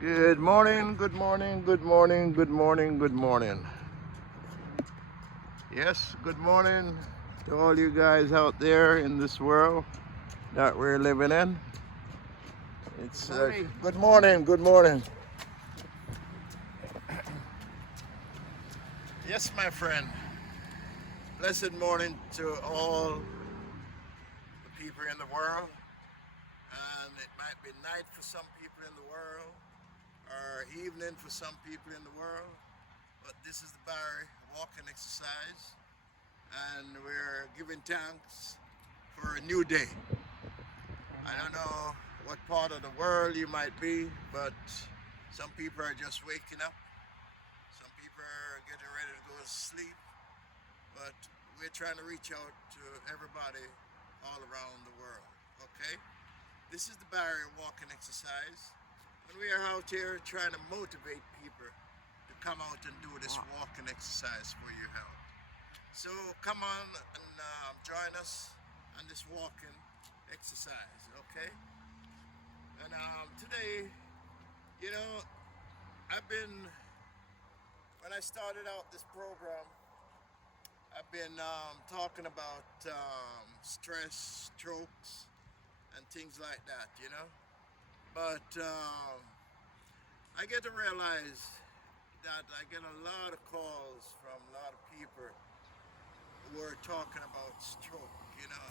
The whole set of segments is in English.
Good morning, good morning, good morning, good morning, good morning. Yes, good morning to all you guys out there in this world that we're living in. It's good morning, good morning. Yes, my friend. Blessed morning to all the people in the world. And it might be night for some people in the world, or evening for some people in the world. But this is the Barry walking exercise, and we're giving thanks for a new day. I don't know what part of the world you might be, but some people are just waking up. Some people are getting ready to go to sleep. But we're trying to reach out to everybody all around the world. Okay? This is the Barrier Walking Exercise. And we are out here trying to motivate people to come out and do this walking exercise for your health. So come on and join us on this walking exercise, okay? And today, you know, when I started out this program, I've been talking about stress, strokes, and things like that, you know? But I get to realize that I get a lot of calls from a lot of people who are talking about stroke, you know?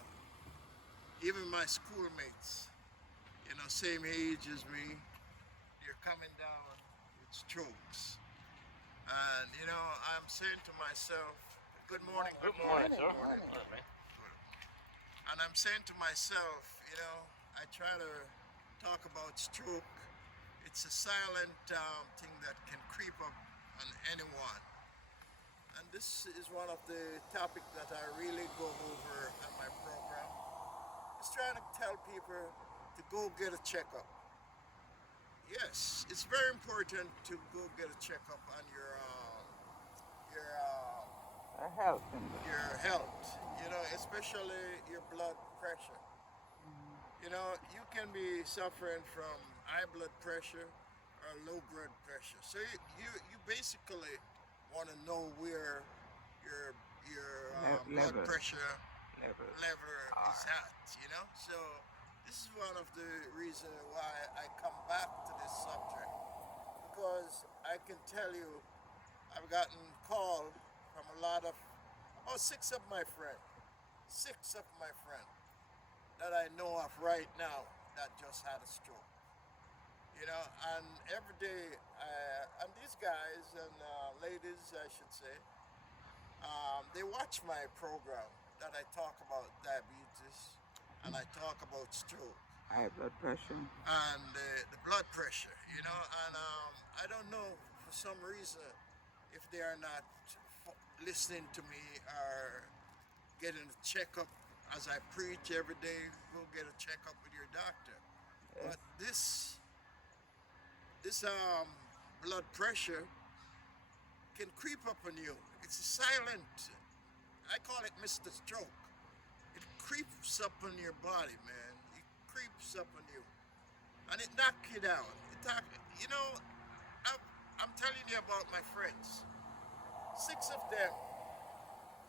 Even my schoolmates, you know, same age as me, they're coming down with strokes. And, you know, I'm saying to myself, good morning, good morning, Sir. good morning. And I'm saying to myself, you know, I try to talk about stroke. It's a silent thing that can creep up on anyone. And this is one of the topics that I really go over on my program. It's trying to tell people to go get a checkup. Yes, it's very important to go get a checkup on your Health. your health. You know, especially your blood pressure. You know, you can be suffering from high blood pressure or low blood pressure. So you basically want to know where your blood Level. pressure Level. level is at. You know, so this is one of the reasons why I come back to this subject, because I can tell you I've gotten called from a lot of six of my friends that I know of right now that just had a stroke. You know, and every day, and these guys and ladies, I should say, they watch my program that I talk about diabetes and I talk about stroke High blood pressure. and the blood pressure, you know, and I don't know for some reason if they are not listening to me or getting a checkup as I preach every day. Go get a checkup with your doctor. Yes. But this blood pressure can creep up on you. It's a silent. I call it Mr. Stroke. It creeps up on your body, man. It creeps up on you, and it knocks you down. You know, I'm, I'm telling you about my friends. Six of them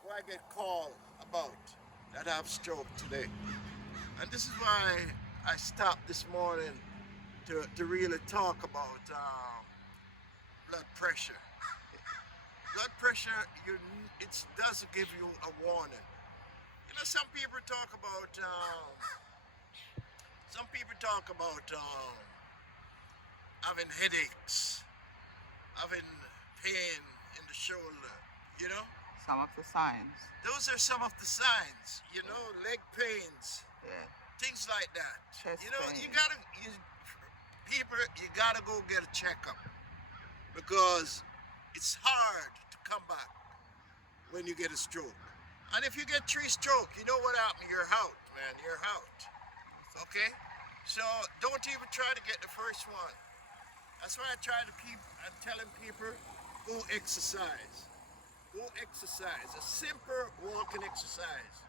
who I get called about that have stroke today. And this is why I stopped this morning to really talk about blood pressure. Blood pressure, it does give you a warning. You know, some people talk about having headaches, having pain in the shoulder. You know, Some of the signs. those are some of the signs. You know, leg pains, Yeah. things like that. Chest You know, pain. you gotta go get a checkup, because it's hard to come back when you get a stroke. And if you get three stroke, you know what happened? You're out, man. You're out. Okay? So don't even try to get the first one. That's why I try to keep I'm telling people, go exercise. Go exercise. A simple walking exercise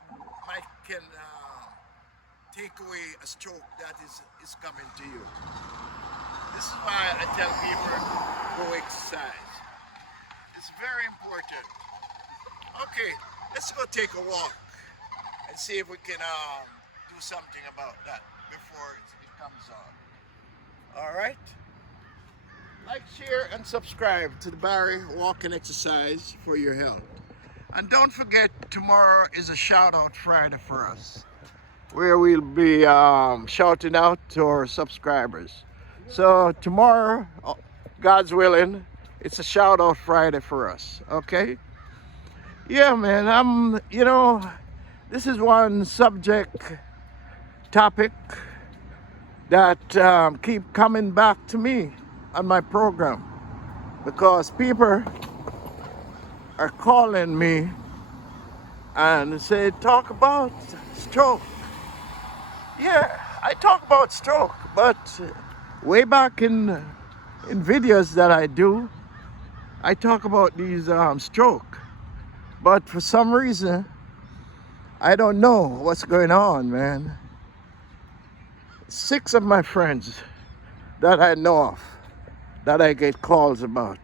might can take away a stroke that is coming to you. This is why I tell people go exercise. It's very important. Okay, let's go take a walk and see if we can do something about that before it comes on. All right? Like, share, and subscribe to the Barry Walk and Exercise for your health. And don't forget, tomorrow is a shout out Friday for us, where we'll be shouting out to our subscribers. So tomorrow, God's willing, it's a shout out Friday for us, okay? Yeah, man, this is one topic that keep coming back to me on my program, because people are calling me and say, talk about stroke. Yeah, I talk about stroke, but way back in videos that I do, I talk about these stroke. But for some reason, I don't know what's going on, man. 6 of my friends that I know of, that I get calls about,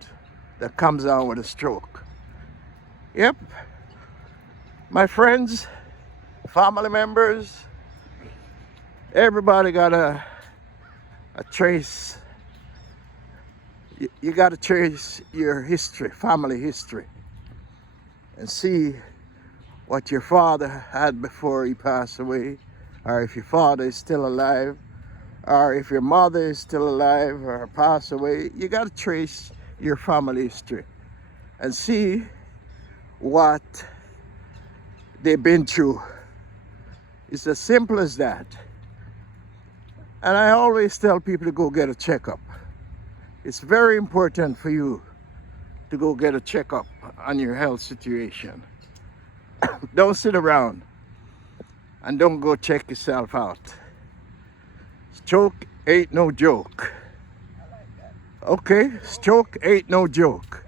that comes down with a stroke. Yep. My friends, family members, everybody got a trace. You got to trace your history, family history, and see what your father had before he passed away, or if your father is still alive, or if your mother is still alive or passed away. You got to trace your family history and see what they've been through. It's as simple as that. And I always tell people to go get a checkup. It's very important for you to go get a checkup on your health situation. Don't sit around and don't go check yourself out. Stroke ain't no joke. Okay? Stroke ain't no joke.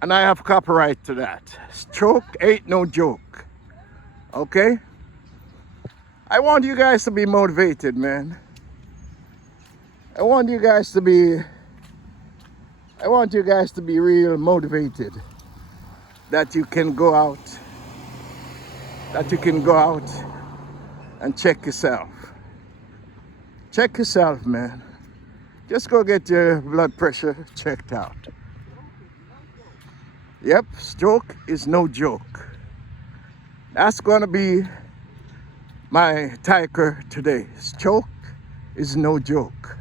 And I have copyright to that. Stroke ain't no joke. Okay? I want you guys to be motivated, man. I want you guys to be real motivated. That you can go out. And check yourself. Check yourself, man. Just go get your blood pressure checked out. Yep, stroke is no joke. That's gonna be my ticker today. Stroke is no joke.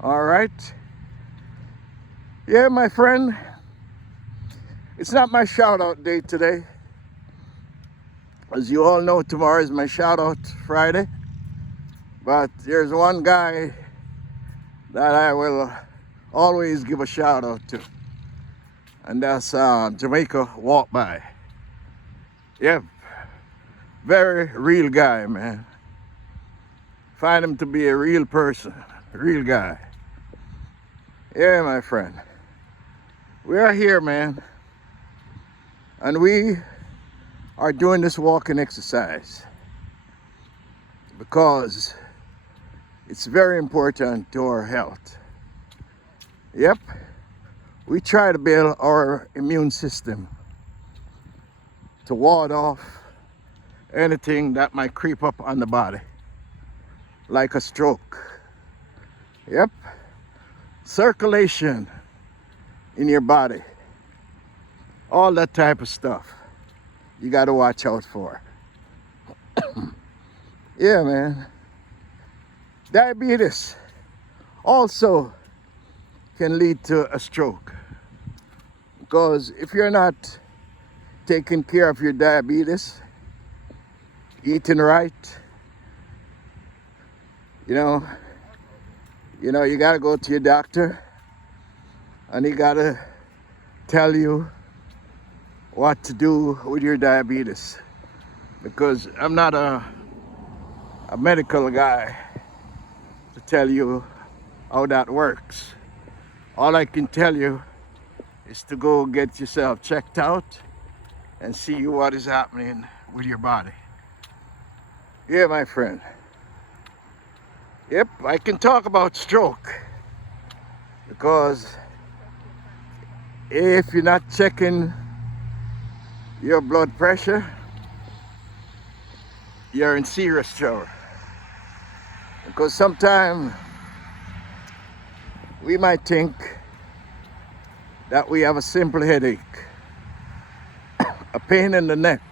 All right? Yeah, my friend, it's not my shout out day today. As you all know, tomorrow is my shout out Friday. But there's one guy that I will always give a shout out to. And that's Jamaica Walk By. Yep. Very real guy, man. Find him to be a real person, a real guy. Yeah, my friend. We are here, man. And we are doing this walking exercise because it's very important to our health. Yep. We try to build our immune system to ward off anything that might creep up on the body, like a stroke. Yep. Circulation in your body. All that type of stuff you got to watch out for. Yeah, man. Diabetes also can lead to a stroke, because if you're not taking care of your diabetes, eating right, you got to go to your doctor, and he got to tell you what to do with your diabetes, because I'm not a medical guy to tell you how that works. All I can tell you is to go get yourself checked out and see what is happening with your body. Yeah, my friend. Yep, I can talk about stroke because if you're not checking your blood pressure, you're in serious trouble. Because sometimes we might think that we have a simple headache, a pain in the neck,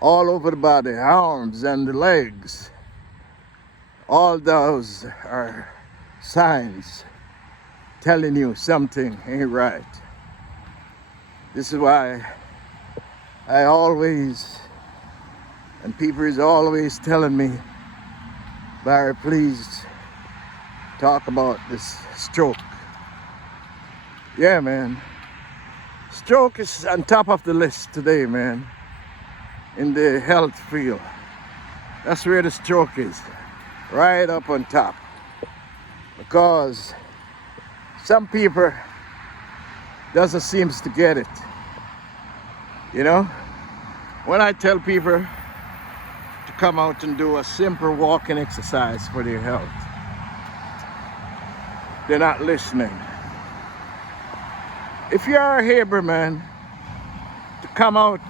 all over the body, arms and the legs. All those are signs telling you something ain't right. This is why I always, and people is always telling me, Barry, please talk about this stroke. Yeah, man. Stroke is on top of the list today, man. In the health field. That's where the stroke is. Right up on top. Because some people doesn't seem to get it. You know? When I tell people to come out and do a simple walking exercise for their health, they're not listening. If you're a Hebrew man, to come out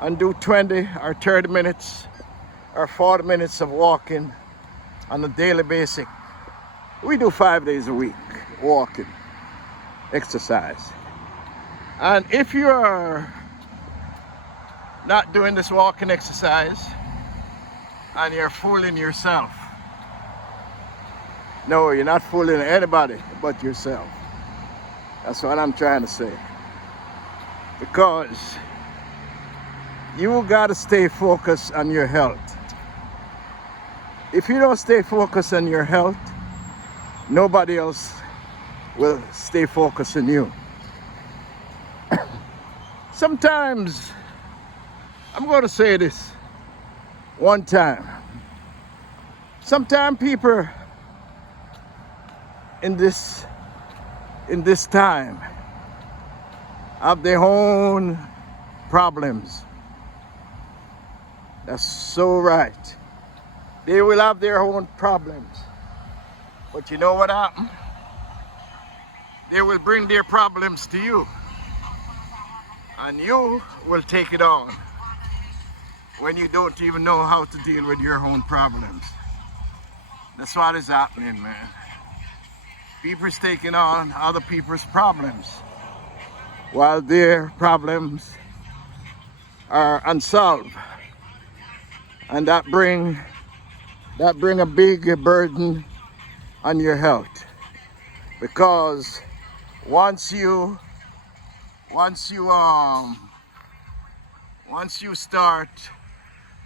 and do 20 or 30 minutes or 40 minutes of walking on a daily basis. We do 5 days a week walking, exercise. And if you are not doing this walking exercise and you're fooling yourself, no, you're not fooling anybody but yourself. That's what I'm trying to say. Because you gotta stay focused on your health. If you don't stay focused on your health, nobody else will stay focused on you. Sometimes, I'm going to say this one time. Sometimes people in this time have their own problems. That's so right. They will have their own problems. But you know what happens? They will bring their problems to you. And you will take it on when you don't even know how to deal with your own problems. That's what is happening, man. People's taking on other people's problems while their problems are unsolved. And that bring a big burden on your health. Because once you start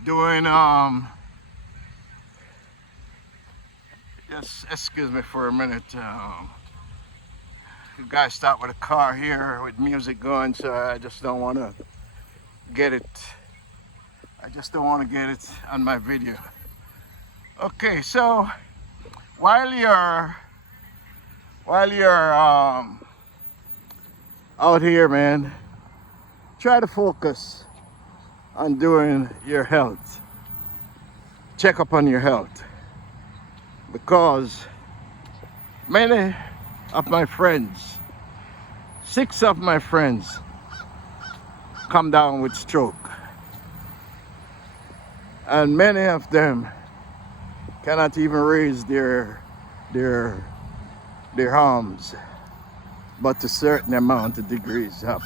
doing just excuse me for a minute, the guy stopped with a car here with music going, so I just don't want to get it on my video. Okay, so while you're out here, man, try to focus on doing your health. Check up on your health. Because many of my friends, 6 of my friends, come down with stroke. And many of them cannot even raise their arms but a certain amount of degrees up.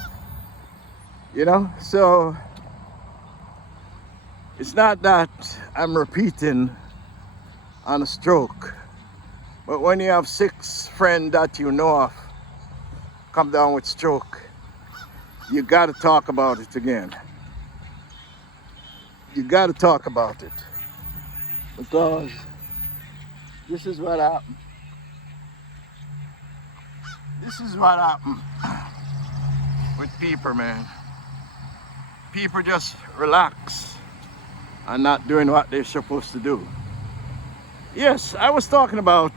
You know, so it's not that I'm repeating on a stroke, but when you have 6 friends that you know of come down with stroke, you got to talk about it again. You got to talk about it, because this is what happened. This is what happened with people, man. People just relax and not doing what they're supposed to do. Yes, I was talking about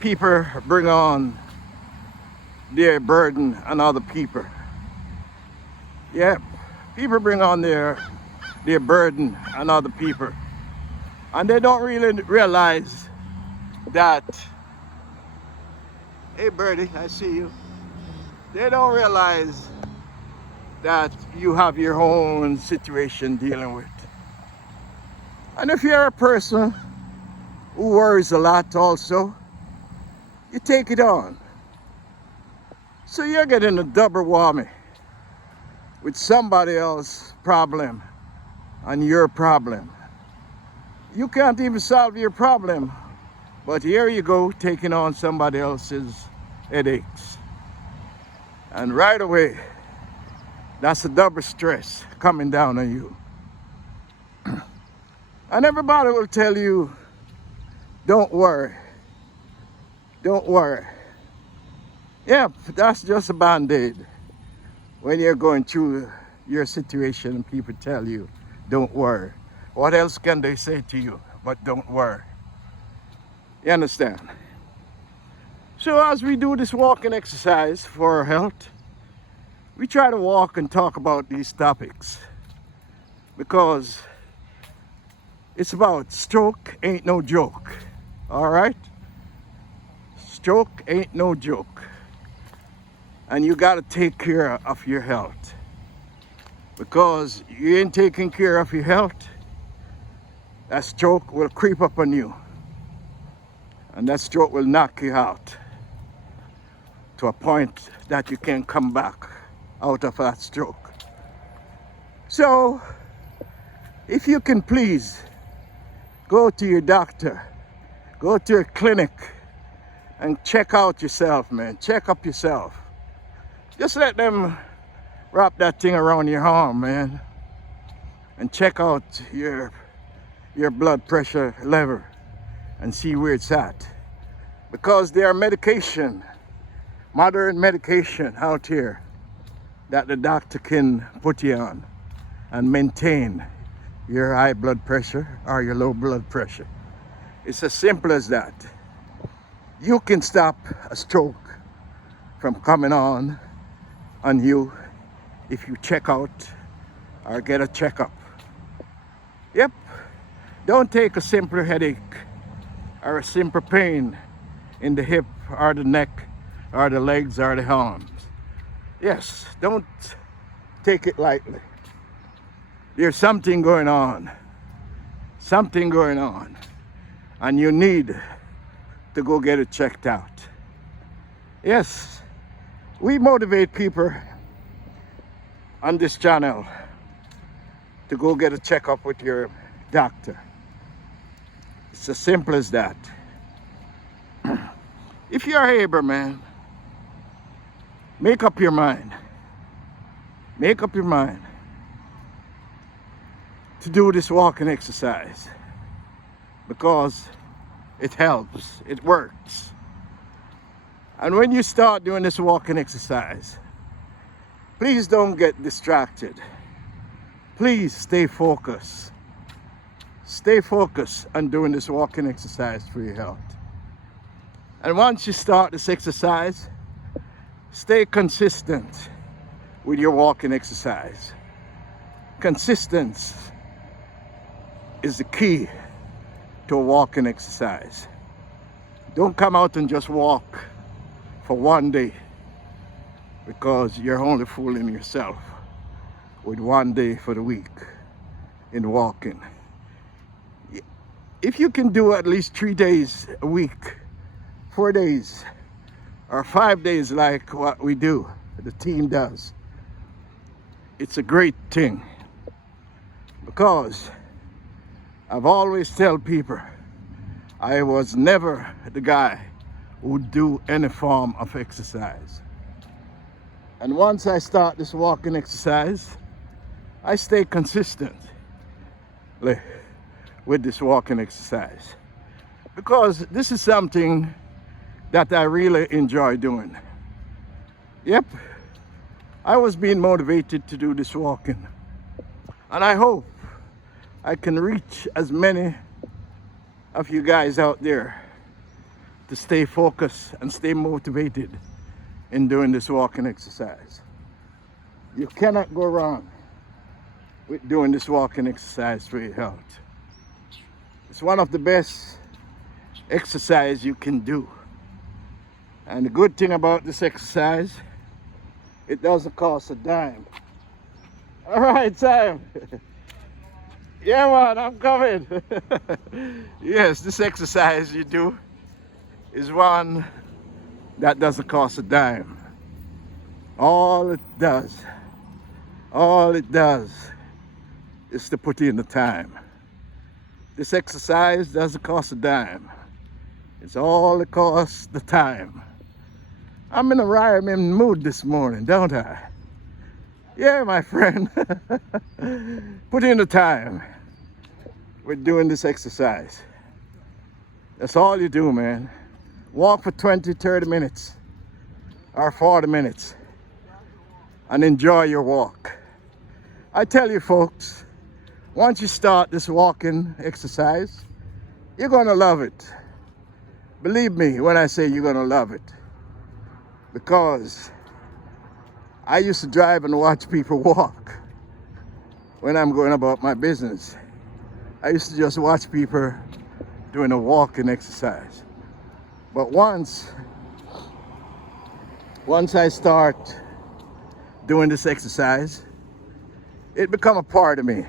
people bring on their burden on other people. Yeah, people bring on their burden on other people. And they don't really realize that, hey birdie, I see you. They don't realize that you have your own situation dealing with. And if you're a person who worries a lot also, you take it on. So you're getting a double whammy with somebody else's problem and your problem. You can't even solve your problem, but here you go taking on somebody else's headaches. And right away, that's a double stress coming down on you. And everybody will tell you, don't worry. Don't worry. Yeah, that's just a band-aid. When you're going through your situation and people tell you, don't worry. What else can they say to you but don't worry? You understand? So as we do this walking exercise for our health, we try to walk and talk about these topics because it's about stroke ain't no joke. All right? Stroke ain't no joke. And you got to take care of your health. Because you ain't taking care of your health, that stroke will creep up on you. And that stroke will knock you out to a point that you can't come back out of that stroke. So, if you can please go to your doctor, go to your clinic and check out yourself, man. Check up yourself. Just let them wrap that thing around your arm, man, and check out your blood pressure level and see where it's at. Because there are medication, modern medication out here that the doctor can put you on and maintain your high blood pressure or your low blood pressure. It's as simple as that. You can stop a stroke from coming on you if you check out or get a checkup. Yep. Don't take a simple headache or a simple pain in the hip or the neck or the legs or the arms. Yes, don't take it lightly. There's something going on. Something going on. And you need to go get it checked out. Yes, we motivate people on this channel to go get a checkup with your doctor. It's as simple as that. If you're able, man, make up your mind. Make up your mind to do this walking exercise because it helps, it works. And when you start doing this walking exercise, please don't get distracted. Please stay focused. Stay focused on doing this walking exercise for your health. And once you start this exercise, stay consistent with your walking exercise. Consistency is the key to a walking exercise. Don't come out and just walk for one day because you're only fooling yourself with one day for the week in walking. If you can do at least 3 days a week, 4 days, or 5 days like what we do, the team does, it's a great thing. Because I've always tell people I was never the guy who would do any form of exercise. And once I start this walking exercise, I stay consistent with this walking exercise. Because this is something that I really enjoy doing. Yep, I was being motivated to do this walking. And I hope I can reach as many of you guys out there to stay focused and stay motivated in doing this walking exercise. You cannot go wrong with doing this walking exercise for your health. It's one of the best exercise you can do. And the good thing about this exercise, it doesn't cost a dime. All right, Sam. Yeah, man, I'm coming. Yes, this exercise you do is one that doesn't cost a dime. All it does is to put in the time. This exercise doesn't cost a dime. It's all it costs the time. I'm in a rhyming mood this morning, don't I? Yeah, my friend. Put in the time. We're doing this exercise. That's all you do, man. Walk for 20, 30 minutes or 40 minutes and enjoy your walk. I tell you folks, once you start this walking exercise, you're gonna love it. Believe me when I say you're gonna love it. Because I used to drive and watch people walk when I'm going about my business. I used to just watch people doing a walking exercise. But once I start doing this exercise, it becomes a part of me.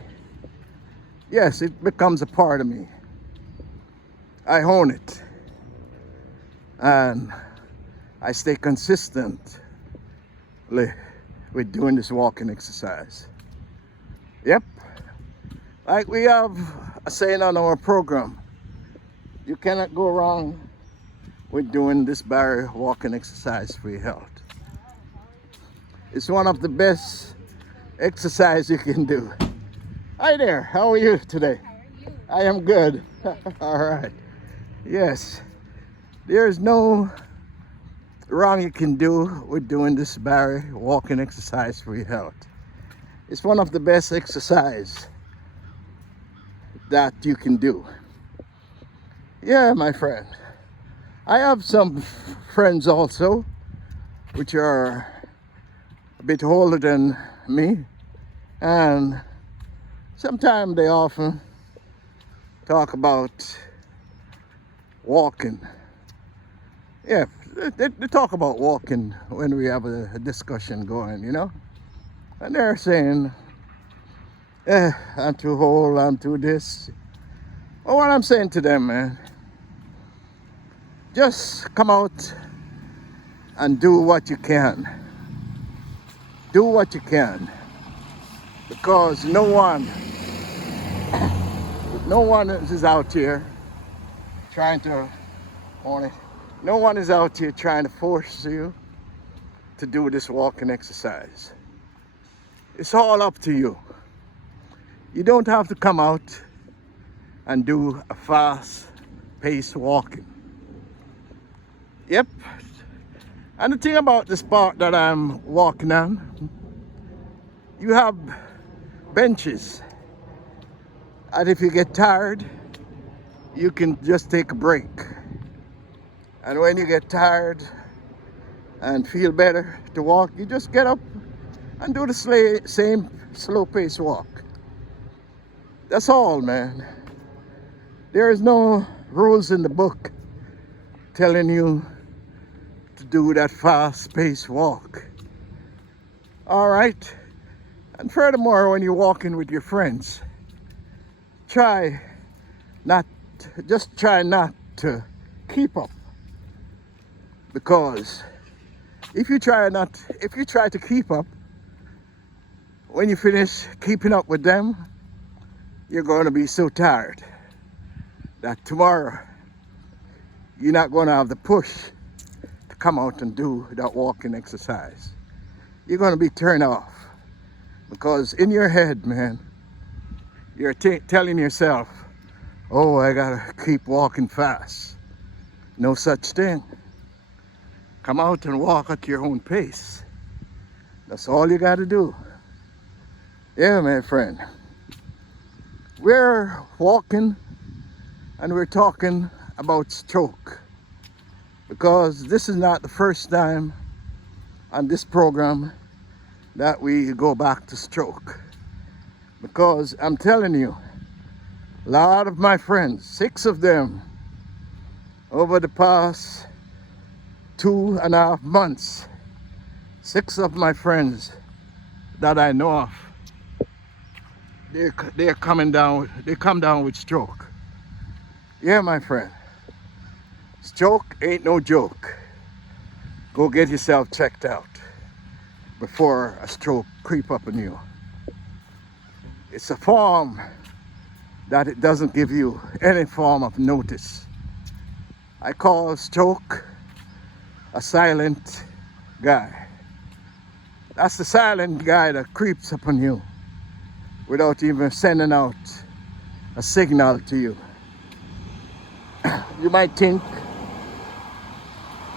Yes, it becomes a part of me. I own it. And I stay consistent with doing this walking exercise. Yep. Like we have a saying on our program, you cannot go wrong with doing this barrier walking exercise for your health. It's one of the best exercise you can do. Hi there, how are you today? How are you? I am good. All right. Yes, there is no wrong you can do with doing this barrier walking exercise for your health. It's one of the best exercise that you can do. Yeah, my friend. I have some friends also, which are a bit older than me, and sometimes they often talk about walking. Yeah, they talk about walking when we have a discussion going, you know? And they're saying, I'm too old, I'm too this. Well, what I'm saying to them, man, just come out and do what you can. Do what you can. Because no one is out here trying to on it. No one is out here trying to force you to do this walking exercise. It's all up to you. You don't have to come out and do a fast-paced walking. Yep. And the thing about this park that I'm walking on, you have benches. And if you get tired, you can just take a break. And when you get tired and feel better to walk, you just get up and do the same slow-paced walk. That's all, man. There is no rules in the book telling you to do that fast-paced walk. All right? And furthermore, when you're walking with your friends, try not to keep up. Because if you try to keep up, when you finish keeping up with them, you're going to be so tired that tomorrow you're not going to have the push to come out and do that walking exercise. You're going to be turned off because in your head, man, you're telling yourself, oh, I gotta keep walking fast. No such thing. Come out and walk at your own pace. That's all you gotta do. Yeah, my friend. We're walking and we're talking about stroke because this is not the first time on this program that we go back to stroke. Because I'm telling you, A lot of my friends, 6 of them, over the past 2.5 months, 6 of my friends that I know of, they're coming down, they come down with stroke. Yeah, my friend, stroke ain't no joke. Go get yourself checked out before a stroke creep up on you. It's a form that it doesn't give you any form of notice. I call stroke a silent guy. That's the silent guy that creeps up on you without even sending out a signal to you. You might think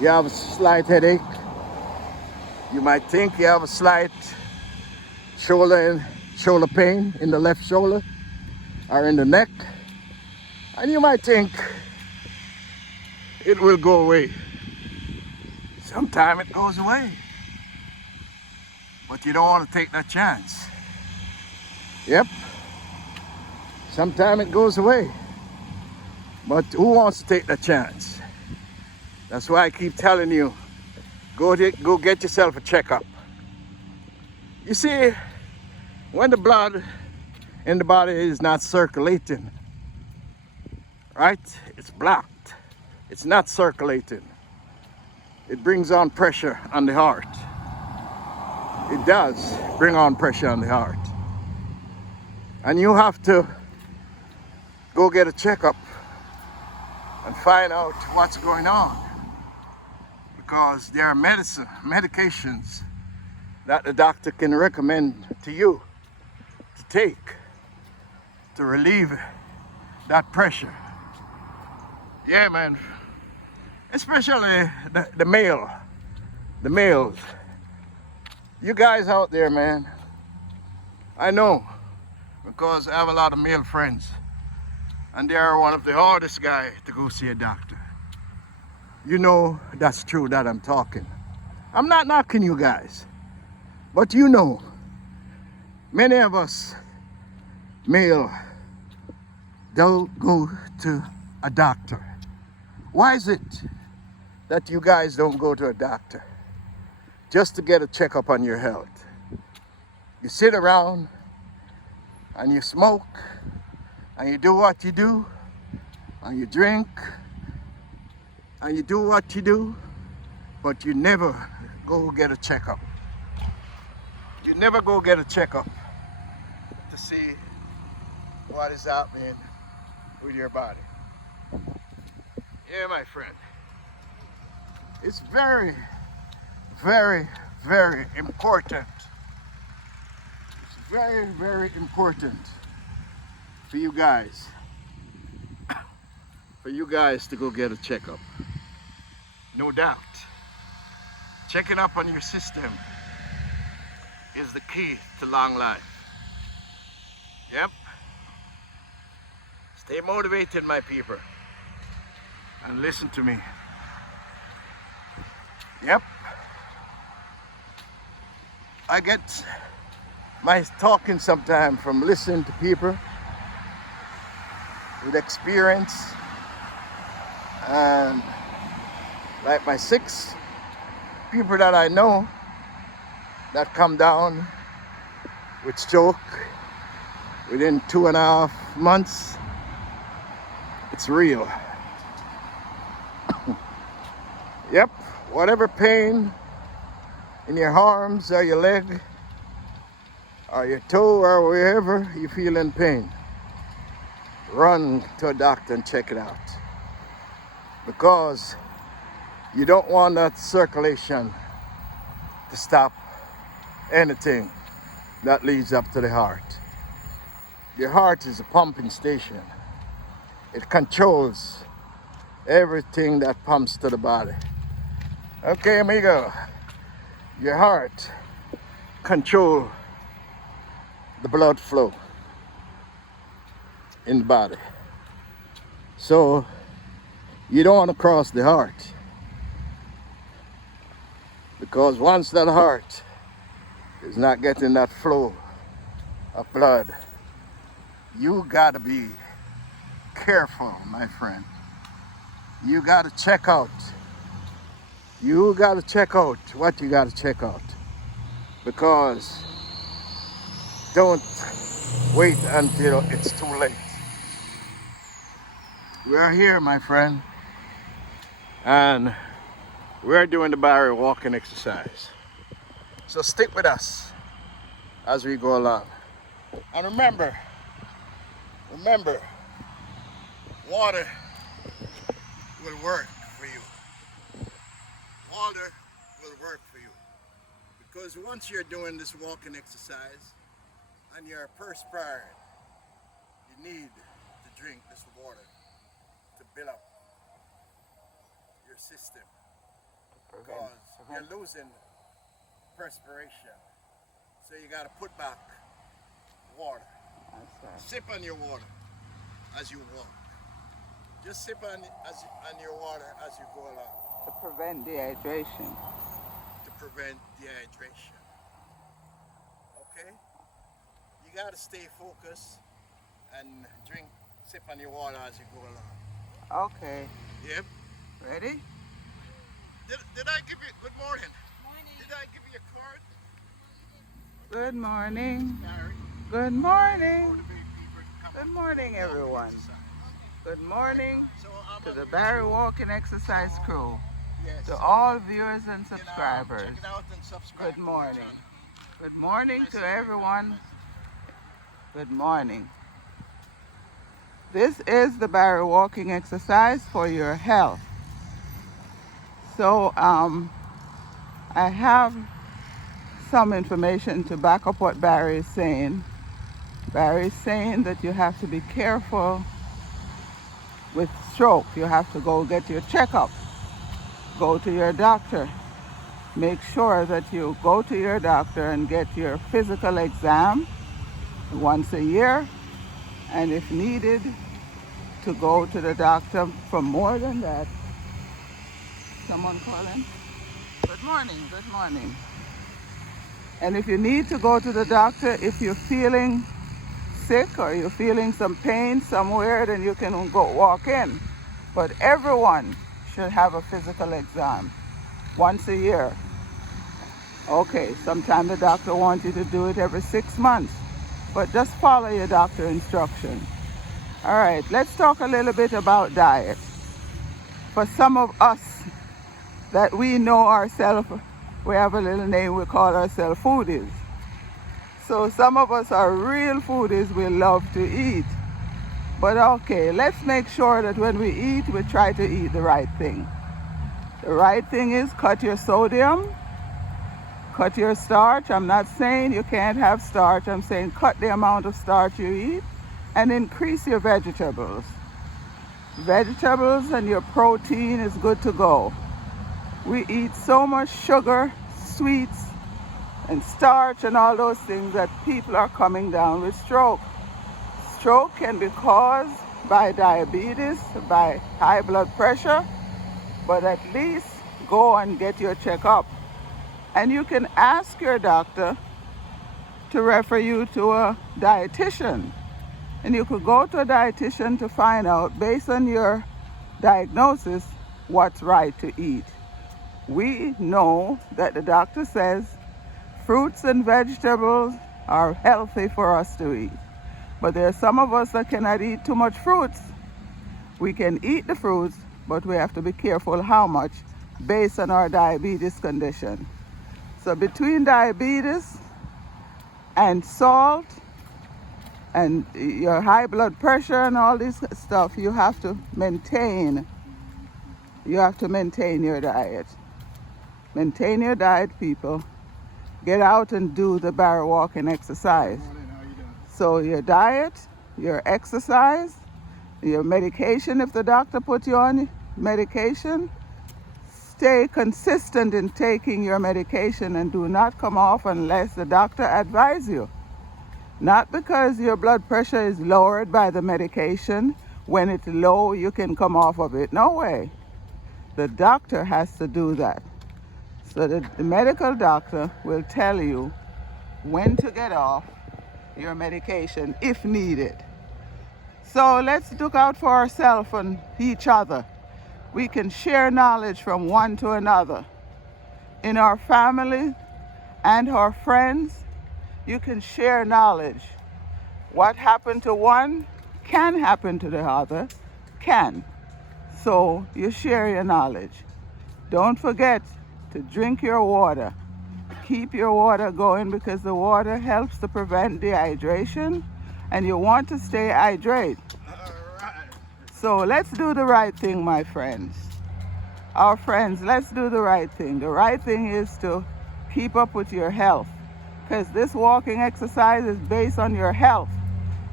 you have a slight headache. You might think you have a slight shoulder pain in the left shoulder or in the neck. And you might think it will go away. Sometime it goes away. But you don't want to take that chance. Yep. Sometime it goes away. But who wants to take that chance? That's why I keep telling you, go get yourself a checkup. You see, when the blood in the body is not circulating, right? It's blocked. It's not circulating. It brings on pressure on the heart. It does bring on pressure on the heart. And you have to go get a checkup and find out what's going on. Because there are medications that the doctor can recommend to you to take to relieve that pressure. Yeah, man. Especially the males. You guys out there, man. I know, because I have a lot of male friends, and they are one of the hardest guys to go see a doctor. You know that's true that I'm talking. I'm not knocking you guys, but you know, many of us male don't go to a doctor. Why is it that you guys don't go to a doctor just to get a checkup on your health? You sit around and you smoke and you do what you do and you drink and you do what you do, but you never go get a checkup. You never go get a checkup to see what is happening with your body. Yeah, my friend. It's very, very, very important. It's very, very important for you guys to go get a checkup. No doubt. Checking up on your system is the key to long life. Yep. Stay motivated, my people, and listen to me. Yep. I get my talking sometime from listening to people with experience, and like my 6 people that I know that come down with stroke within 2.5 months. It's real. Yep, whatever pain in your arms or your leg or your toe or wherever you feel in pain, run to a doctor and check it out. Because you don't want that circulation to stop anything that leads up to the heart. Your heart is a pumping station. It controls everything that pumps to the body. Okay, amigo, your heart controls the blood flow in the body. So you don't want to cross the heart, because once that heart is not getting that flow of blood, you gotta be careful, my friend. You got to check out. You got to check out what you got to check out. Because don't wait until it's too late. We're here, my friend, and we're doing the barrier walking exercise. So stick with us as we go along. And remember, water will work for you. Water will work for you. Because once you're doing this walking exercise and you're perspiring, you need to drink this water to build up your system. Because you're losing perspiration. So you gotta put back water. Sip on your water as you walk. Just sip on your water as you go along. To prevent dehydration. To prevent dehydration. Okay? You gotta stay focused and sip on your water as you go along. Okay. Yep. Ready? Did I give you good morning? Did I give you a card? Good morning. Barry. Good morning. Good morning, everyone. Good morning to the Barry Walking Exercise crew. Yes. To all viewers and subscribers. Check it out and subscribe. Good morning. Good morning to everyone. Good morning. This is the Barry Walking Exercise for your health. So I have some information to back up what Barry is saying. Barry is saying that you have to be careful with stroke. You have to go get your checkup. Go to your doctor. Make sure that you go to your doctor and get your physical exam once a year. And if needed, to go to the doctor for more than that. Someone calling? Good morning, good morning. And if you need to go to the doctor, if you're feeling sick or you're feeling some pain somewhere, then you can go walk in. But everyone should have a physical exam once a year. Okay, sometimes the doctor wants you to do it every 6 months, but just follow your doctor instruction. All right, let's talk a little bit about diet. For some of us that we know ourselves, we have a little name, we call ourselves foodies. So some of us are real foodies, we love to eat. But okay, let's make sure that when we eat, we try to eat the right thing. The right thing is cut your sodium, cut your starch. I'm not saying you can't have starch, I'm saying cut the amount of starch you eat and increase your vegetables. Vegetables and your protein is good to go. We eat so much sugar, sweets, and starch and all those things that people are coming down with stroke. Stroke can be caused by diabetes, by high blood pressure, but at least go and get your checkup. And you can ask your doctor to refer you to a dietitian. And you could go to a dietitian to find out, based on your diagnosis, what's right to eat. We know that the doctor says fruits and vegetables are healthy for us to eat. But there are some of us that cannot eat too much fruits. We can eat the fruits, but we have to be careful how much based on our diabetes condition. So between diabetes and salt and your high blood pressure and all this stuff, you have to maintain your diet. Maintain your diet, people. Get out and do the Barry walking exercise. So your diet, your exercise, your medication, if the doctor put you on medication, stay consistent in taking your medication and do not come off unless the doctor advises you. Not because your blood pressure is lowered by the medication. When it's low, you can come off of it. No way. The doctor has to do that. So the medical doctor will tell you when to get off your medication if needed. So let's look out for ourselves and each other. We can share knowledge from one to another. In our family and our friends, you can share knowledge. What happened to one can happen to the other, can. So you share your knowledge. Don't forget to drink your water. Keep your water going because the water helps to prevent dehydration and you want to stay hydrated. All right. So let's do the right thing, my friends. Our friends, let's do the right thing. The right thing is to keep up with your health because this walking exercise is based on your health.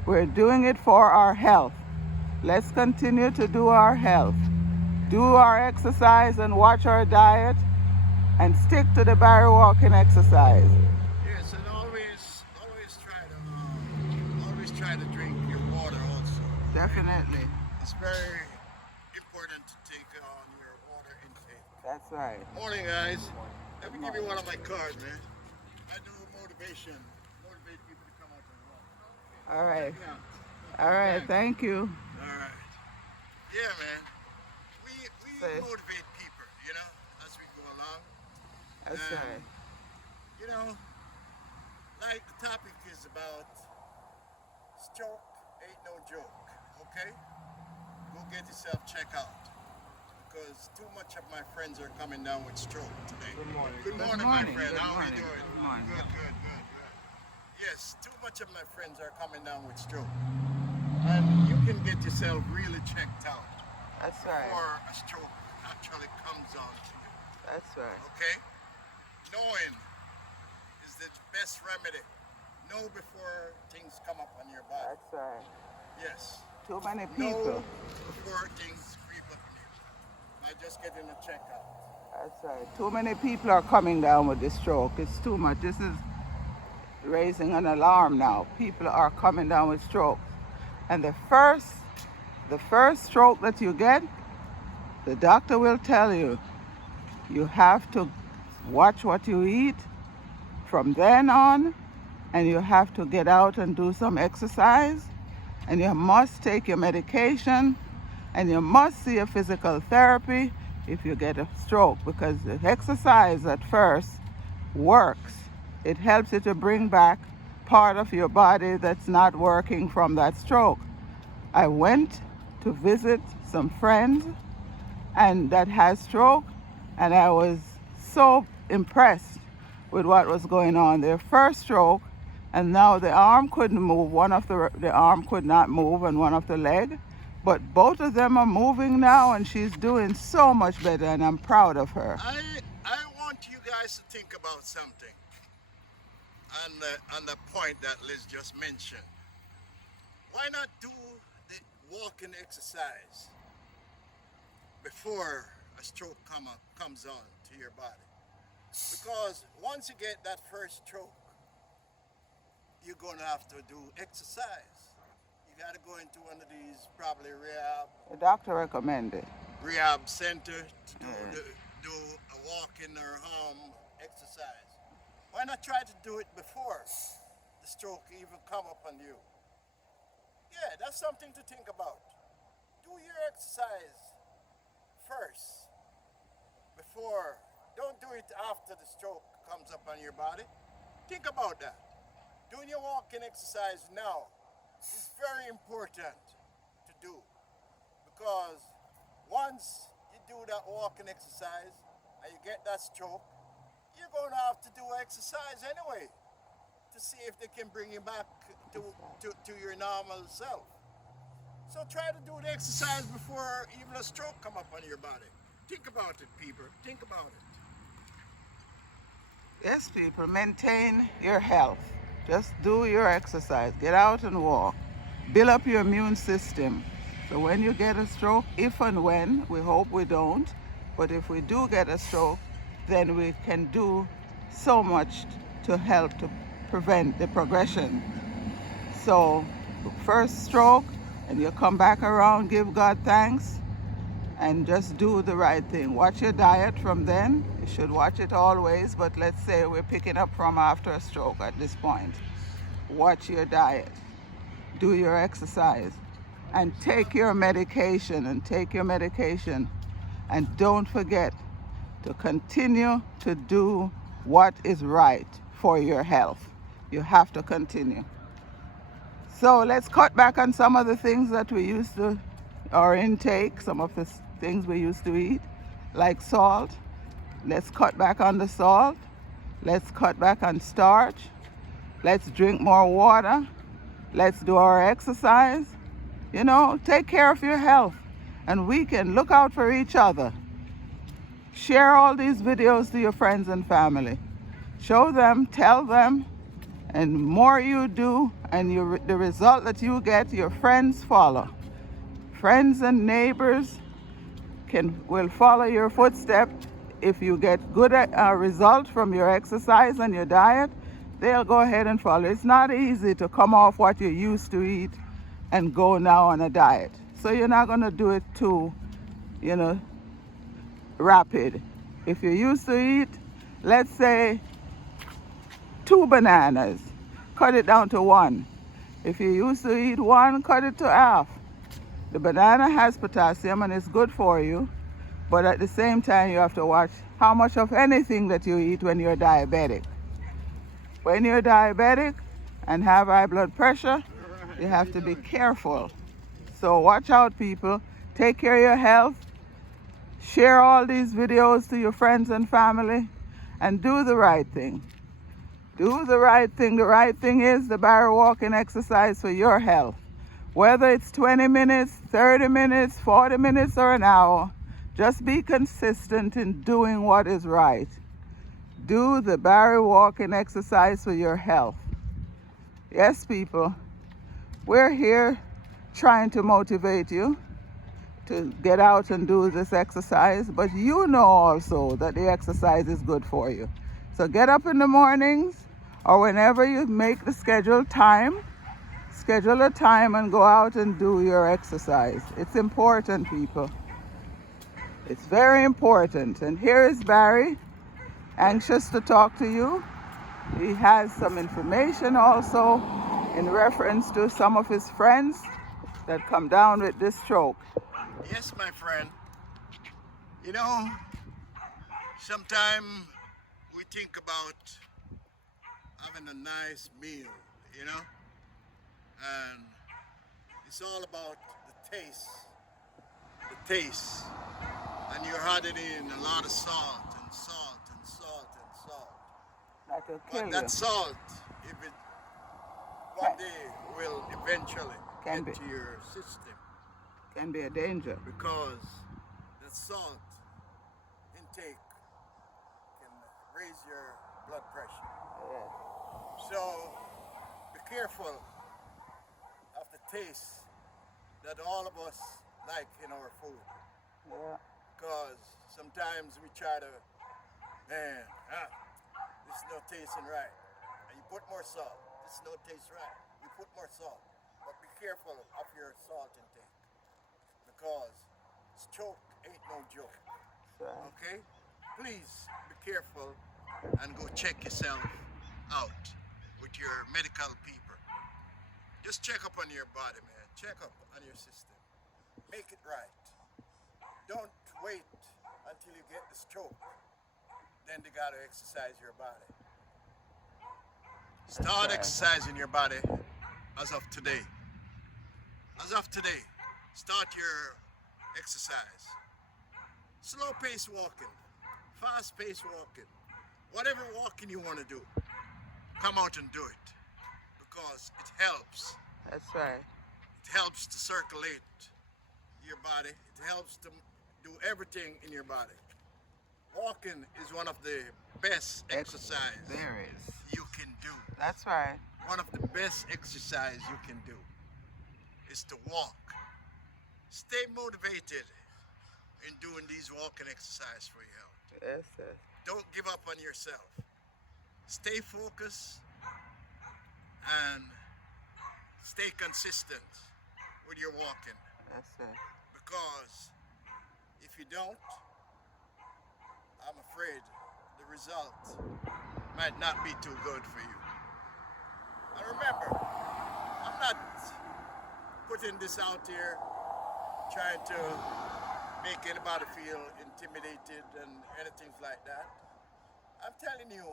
We're doing it for our health. Let's continue to do our health. Do our exercise and watch our diet and stick to the Barry walking exercise. Yes, and always try to drink your water also. Definitely. It's very important to take on your water intake. That's right. Morning, guys. Let me give you one of my cards, man. I do motivate people to come out and walk. All right. Check it out. All right. Thank you. All right. Yeah, man. We Say- motivate people, you know, as we go along. That's And, right. You know, like the topic is about stroke ain't no joke, okay? Go get yourself checked out. Because too much of my friends are coming down with stroke today. Good morning. Good Good morning, morning. my friend. Good How are morning. you doing? Good morning. Good. Yes, too much of my friends are coming down with stroke. And you can get yourself really checked out That's right. before a stroke actually comes on to you. That's right. Okay? Knowing is the best remedy. Know before things come up on your body. That's right. Yes. Too many Know people. before things creep up on you. By just getting a checkup. That's right. Too many people are coming down with this stroke. It's too much. This is raising an alarm now. People are coming down with stroke. And the first stroke that you get, the doctor will tell you, you have to watch what you eat from then on, and you have to get out and do some exercise, and you must take your medication, and you must see a physical therapy if you get a stroke, because the exercise at first works. It helps you to bring back part of your body that's not working from that stroke. I went to visit some friends and that had stroke, and I was so impressed with what was going on. Their first stroke, and now the arm couldn't move. One of the arm could not move, and one of the leg, but both of them are moving now, and she's doing so much better, and I'm proud of her. I want you guys to think about something on the point that Liz just mentioned. Why not do the walking exercise before a stroke comes on to your body? Because once you get that first stroke, you're going to have to do exercise. You got to go into one of these probably The doctor recommended. rehab center to do a walking or exercise. Why not try to do it before the stroke even come up on you? Yeah, that's something to think about. Do your exercise first before. Don't do it after the stroke comes up on your body. Think about that. Doing your walking exercise now is very important to do, because once you do that walking exercise and you get that stroke, you're going to have to do exercise anyway to see if they can bring you back to your normal self. So try to do the exercise before even a stroke come up on your body. Think about it, people. Think about it. Yes, people, maintain your health. Just do your exercise. Get out and walk. Build up your immune system. So when you get a stroke, if and when, we hope we don't, but if we do get a stroke, then we can do so much to help to prevent the progression. So first stroke, and you come back around, give God thanks, and just do the right thing. Watch your diet from then. You should watch it always, but let's say we're picking up from after a stroke at this point. Watch your diet. Do your exercise. and take your medication and don't forget to continue to do what is right for your health. You have to continue. So let's cut back on some of the things that we used to, our intake, some of the things we used to eat, like salt. Let's cut back on the salt. Let's cut back on starch. Let's drink more water. Let's do our exercise. You know, take care of your health. And we can look out for each other. Share all these videos to your friends and family. Show them, tell them, and more you do, and the result that you get, your friends follow. Friends and neighbors will follow your footsteps. If you get good results from your exercise and your diet, they'll go ahead and follow. It's not easy to come off what you used to eat and go now on a diet. So you're not going to do it too, rapid. If you used to eat, let's say 2 bananas, cut it down to 1. If you used to eat 1, cut it to half. The banana has potassium and it's good for you, but at the same time you have to watch how much of anything that you eat when you're diabetic. When you're diabetic and have high blood pressure, you have to be careful. So watch out, people. Take care of your health. Share all these videos to your friends and family and do the right thing. Do the right thing. The right thing is the Barry walking exercise for your health. Whether it's 20 minutes, 30 minutes, 40 minutes, or an hour, just be consistent in doing what is right. Do the Barry walking exercise for your health. Yes, people, we're here trying to motivate you to get out and do this exercise, but you know also that the exercise is good for you. So get up in the mornings or whenever you make the schedule a time and go out and do your exercise. It's important, people. It's very important. And here is Barry, anxious to talk to you. He has some information also in reference to some of his friends that come down with this stroke. Yes, my friend. You know, sometimes we think about having a nice meal, and it's all about the taste. The taste. And you're adding in a lot of salt and salt and salt and salt. That will kill But you. that salt, if it one day will eventually Can get be. to your system, Can be a danger. because the salt intake can raise your blood pressure. Yeah. So be careful of the taste that all of us like in our food. Yeah. Because sometimes we try to, this is no tasting right. And you put more salt. This is no taste right. You put more salt. But be careful of your salt intake. Because stroke ain't no joke. Right. Okay? Please be careful and go check yourself out with your medical people. Just check up on your body, man. Check up on your system. Make it right. Don't wait until you get the stroke. Then you gotta exercise your body. Start right. exercising your body as of today. As of today, start your exercise. Slow pace walking, fast pace walking, whatever walking you want to do, come out and do it because it helps. That's right. It helps to circulate your body. It helps to do everything in your body. Walking is one of the best exercise There is. you can do. That's right. One of the best exercise you can do is to walk. Stay motivated in doing these walking exercise for your health. Yes, sir. Don't give up on yourself. Stay focused and stay consistent with your walking. Yes, sir. Because if you don't, I'm afraid the result might not be too good for you. And remember, I'm not putting this out here, trying to make anybody feel intimidated and anything like that. I'm telling you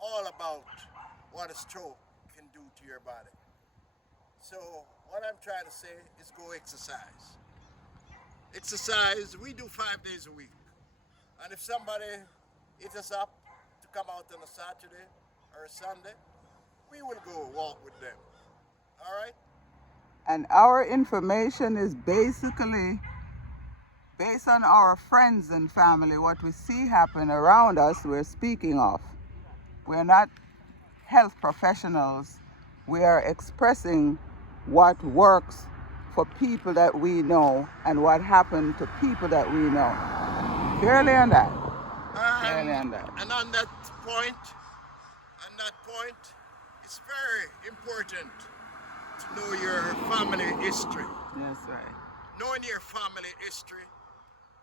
all about what a stroke can do to your body. So what I'm trying to say is go exercise. Exercise, we do 5 days a week. And if somebody hits us up to come out on a Saturday or a Sunday, we will go walk with them. All right? And our information is basically based on our friends and family, what we see happen around us, we're speaking of. We're not health professionals. We are expressing what works for people that we know and what happened to people that we know. Clearly on that. Clearly on that. And on that point, it's very important to know your family history. That's right. Knowing your family history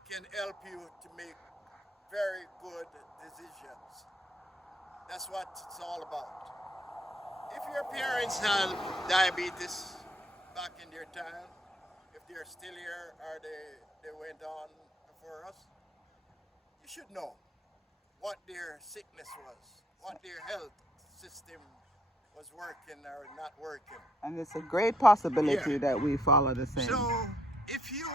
can help you to make very good decisions. That's what it's all about. If your parents had diabetes back in their time, if they're still here or they went on before us, you should know what their sickness was, what their health system was working or not working. And it's a great possibility Yeah. that we follow the same. So if you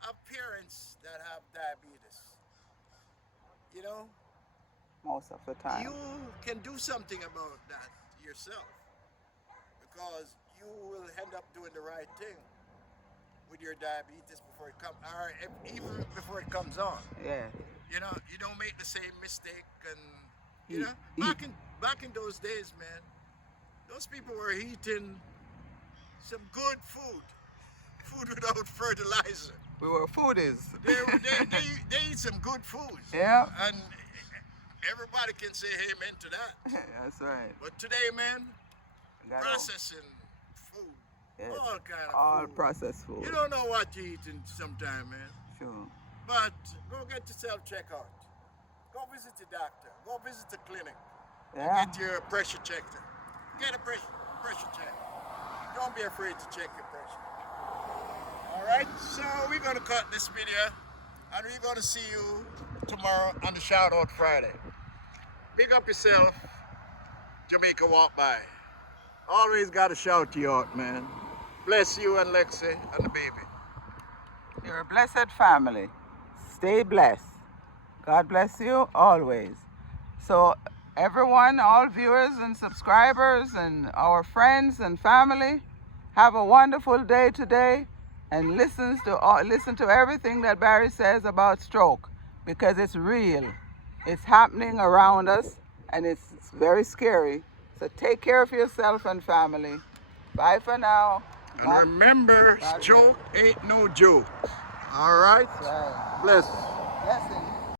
have parents that have diabetes, you know, Most of the time. you can do something about that yourself, because you will end up doing the right thing with your diabetes before it comes, or even before it comes on. Yeah. You know, you don't make the same mistake, and you Eat- know, back in those days, man, those people were eating some good food without fertilizer. We were foodies. They eat some good food. Yeah. And everybody can say amen to that. That's right. But today, man, Gotta- processing food, Yes. all kind of All food. processed food. You don't know what you're eating sometime, man. Sure. But go get yourself checked out. Go visit the doctor. Go visit the clinic. Yeah. Get your pressure checked. Get a pressure check. Don't be afraid to check your pressure. All right. So we're gonna cut this video, and we're gonna see you tomorrow on the Shout Out Friday. Big up yourself, Jamaica Walk By. Always gotta shout you out, man. Bless you and Lexi and the baby. You're a blessed family. Stay blessed. God bless you always. So everyone, all viewers and subscribers and our friends and family, have a wonderful day today, and listen to everything that Barry says about stroke, because it's real. It's happening around us and it's very scary. So take care of yourself and family. Bye for now. And remember, God stroke ain't no joke. All right? bless. Bless. Blessings.